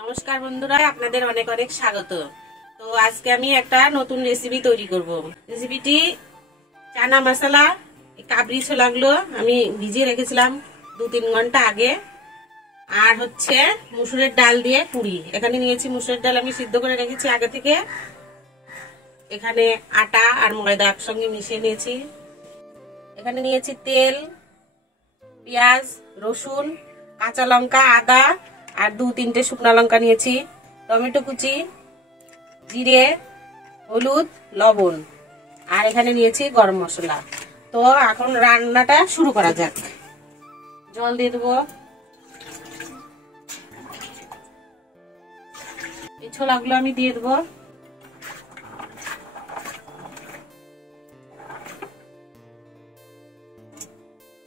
নমস্কার বন্ধুরা, আপনাদের অনেক অনেক স্বাগত। তো আজকে আমি একটা নতুন রেসিপি তৈরি করব। রেসিপিটি চানা মশলা, কাবলি ছোলাগুলো আমি ভিজিয়ে রেখেছিলাম 2-3 ঘন্টা আগে, আর হচ্ছে মুসুরের ডাল দিয়ে পুরি। এখানে নিয়েছি মুসুরের ডাল, আমি সিদ্ধ করে রেখেছি আগে থেকে। এখানে আটা আর ময়দা একসঙ্গে মিশিয়ে নিয়েছি। এখানে নিয়েছি তেল, পেঁয়াজ, রসুন, কাঁচা লঙ্কা, আদা আর 2-3টে শুকনো লঙ্কা নিয়েছি, টমেটো কুচি, জিরে, হলুদ, লবণ, আর এখানে নিয়েছি গরম মশলা। তো এখন রান্নাটা শুরু করা যাক। জল দিয়ে দেবো। এই ছোলাগুলো আমি দিয়ে দেবো।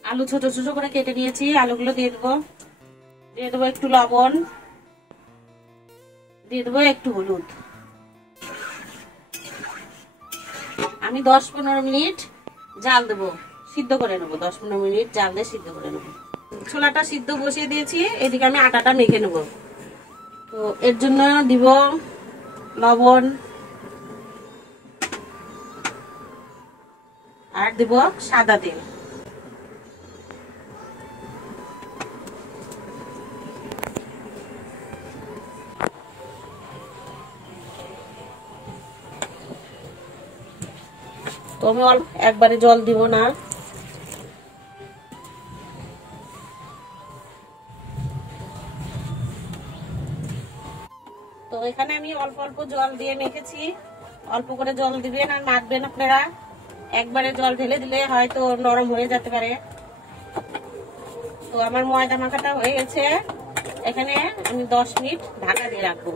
আলু ছোট ছোট করে কেটে নিয়েছি, আলুগুলো দিয়ে দেবো। দিয়ে দেবো একটু লবণ, দিয়ে দেবো একটু হলুদ। আমি 10-15 মিনিট জাল দেবো, সিদ্ধ করে নেবো। 10-15 মিনিট জাল দিয়ে সিদ্ধ করে নেবো। ছোলাটা সিদ্ধ বসিয়ে দিয়েছি, এদিকে আমি আটাটা মেখে নেব। তো এর জন্য দিব লবণ আর দিব সাদা তেল। তো আমি একবারে জল দিব না, তো এখানে আমি অল্প অল্প জল দিয়ে মেখেছি। অল্প করে জল দিবেন আর মাখবেন আপনারা। একবারে জল ঢেলে দিলে হয়তো নরম হয়ে যেতে পারে। তো আমার ময়দা মাখাটা হয়ে গেছে, এখানে আমি 10 মিনিট ঢাকা দিয়ে রাখবো।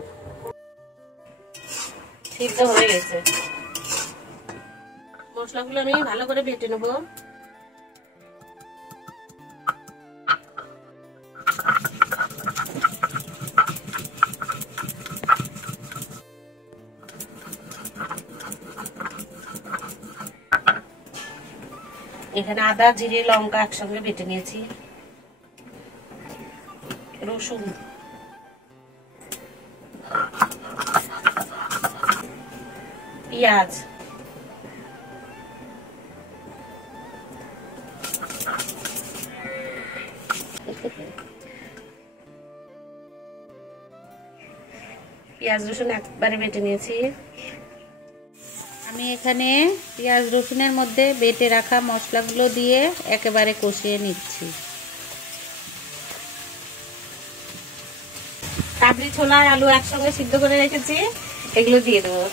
সিদ্ধ হয়ে গেছে। মশলাগুলো আমি ভালো করে বেটে নেবো। এখানে আদা, জিরে, লঙ্কা একসঙ্গে বেটে নিয়েছি, রসুন, পেঁয়াজ, পেঁয়াজ রসুন একবারে বেটে নিয়েছি। আমি এখানে পেঁয়াজ রসুনের মধ্যে বেটে রাখা মশলাগুলো দিয়ে একেবারে কষিয়ে নিচ্ছি। কাবলি ছোলা আর আলু একসঙ্গে সিদ্ধ করে রেখেছি, এগুলো দিয়ে দেবো।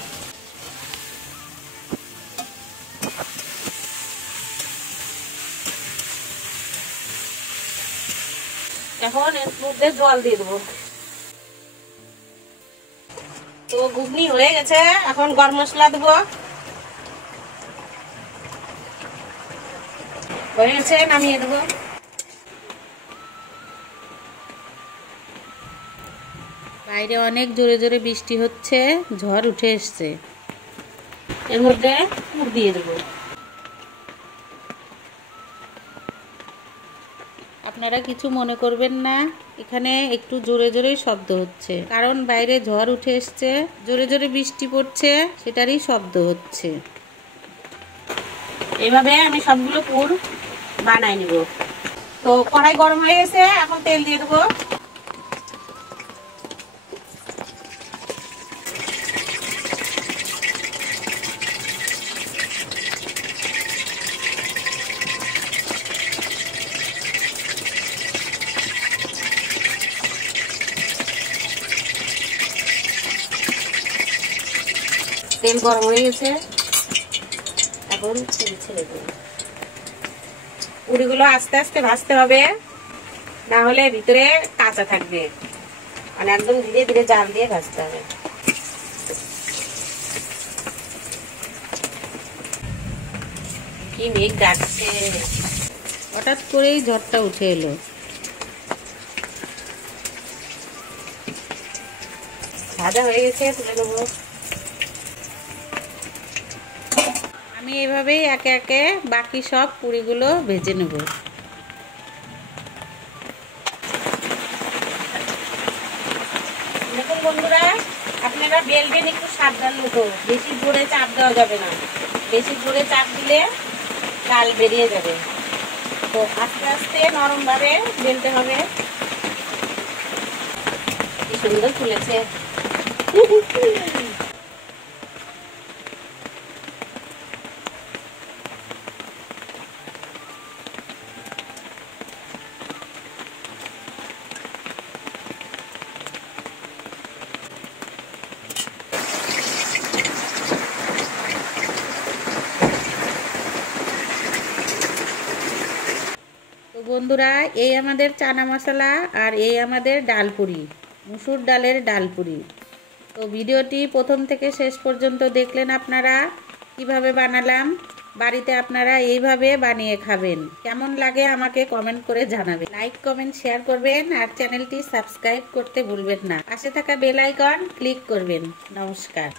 এখন এর মধ্যে জল দিয়ে দেবো। তো ঘুগনি হয়ে গেছে, এখন গরম মশলা দেবো। হয়ে গেছে, নামিয়ে দেবো। বাইরে অনেক জোরে জোরে বৃষ্টি হচ্ছে, ঝড় উঠে এসছে। এর মধ্যে পুর দিয়ে দেবো। আপনারা কিছু মনে করবেন না, এখানে একটু জোরে জোরে শব্দ হচ্ছে, কারণ বাইরে ঝড় উঠে এসছে, জোরে জোরে বৃষ্টি পড়ছে, সেটারই শব্দ হচ্ছে। এইভাবে আমি সবগুলো পুর বানাই নিব। তো কড়াই গরম হয়ে গেছে, এখন তেল দিয়ে দেবো। তেল গরম হয়ে গেছে, এখন ছেড়ে দেবো। পুরিগুলো আস্তে আস্তে ভাজতে হবে, না হলে ভিতরে কাঁচা থাকবে। মানে একদম ধীরে ধীরে জাল দিয়ে ভাজতে হবে। কি মেঘ ডাকছে, হঠাৎ করেই ঝড়টা উঠে এলো। ভাজা হয়ে গেছে, তুলে নেবো। আমি এভাবেই একে একে বাকি সব পুরিগুলো ভেজে নেব। দেখুন বন্ধুরা, আপনারা বেলবেন একটু সাবধান মতো, বেশি জোরে চাপ দেওয়া যাবে না। বেশি জোরে চাপ দিলে ডাল বেরিয়ে যাবে। তো আস্তে আস্তে নরম ভাবে বেলতে হবে। কি সুন্দর ফুলেছে। বন্ধুরা, এই আমাদের চানা মশলা আর এই আমাদের ডালপুরি, মুসুর ডালের ডালপুরি। তো ভিডিওটি প্রথম থেকে শেষ পর্যন্ত দেখলেন আপনারা কিভাবে বানালাম। বাড়িতে আপনারা এইভাবে বানিয়ে খাবেন। কেমন লাগে আমাকে কমেন্ট করে জানাবেন। লাইক কমেন্ট শেয়ার করবেন আর চ্যানেলটি সাবস্ক্রাইব করতে ভুলবেন না। পাশে থাকা বেল আইকন ক্লিক করবেন। নমস্কার।